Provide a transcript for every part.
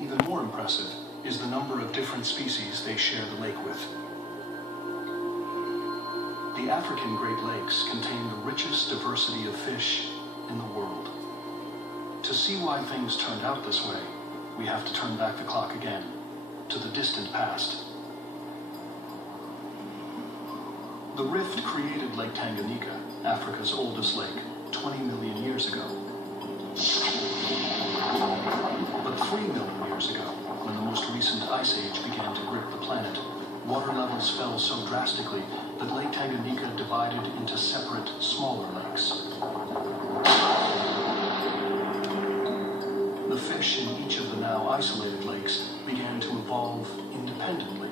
Even more impressive is the number of different species they share the lake with. The African Great Lakes contain the richest diversity of fish in the world. To see why things turned out this way, we have to turn back the clock again, to the distant past. The rift created Lake Tanganyika, Africa's oldest lake, 20 million years ago. But 3 million years ago, when the most recent ice age began to grip the planet, water levels fell so drastically that Lake Tanganyika divided into separate, smaller lakes. The fish in each of the now isolated lakes began to evolve independently.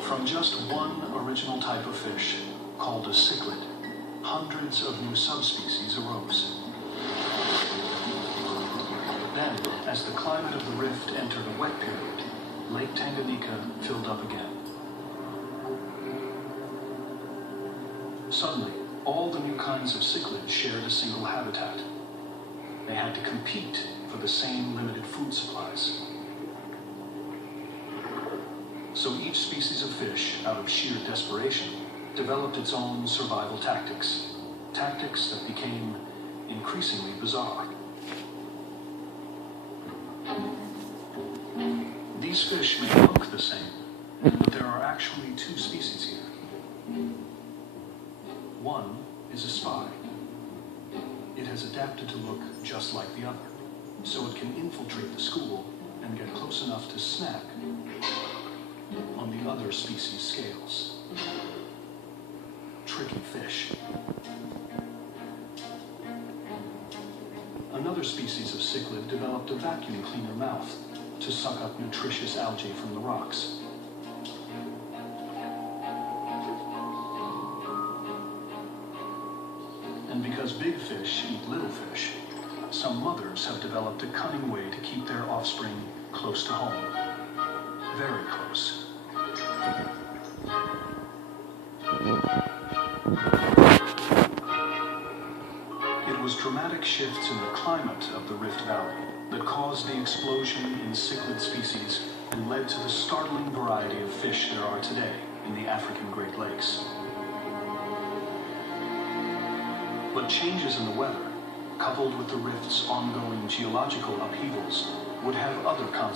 From just one original type of fish, called a cichlid, hundreds of new subspecies arose. Then, as the climate of the rift entered a wet period, Lake Tanganyika filled up again. Suddenly, all the new kinds of cichlids shared a single habitat. They had to compete for the same limited food supplies. So each species of fish, out of sheer desperation, developed its own survival tactics that became increasingly bizarre. These fish may look the same, but there are actually two species here. One is a spy. It has adapted to look just like the other, so it can infiltrate the school and get close enough to snack on the other species' scales. Tricky fish. Another species of cichlid developed a vacuum cleaner mouth to suck up nutritious algae from the rocks. And because big fish eat little fish, some mothers have developed a cunning way to keep their offspring close to home. Very close. It was dramatic shifts in the climate of the Rift Valley that caused the explosion in cichlid species and led to the startling variety of fish there are today in the African Great Lakes. But changes in the weather, coupled with the rift's ongoing geological upheavals, would have other consequences.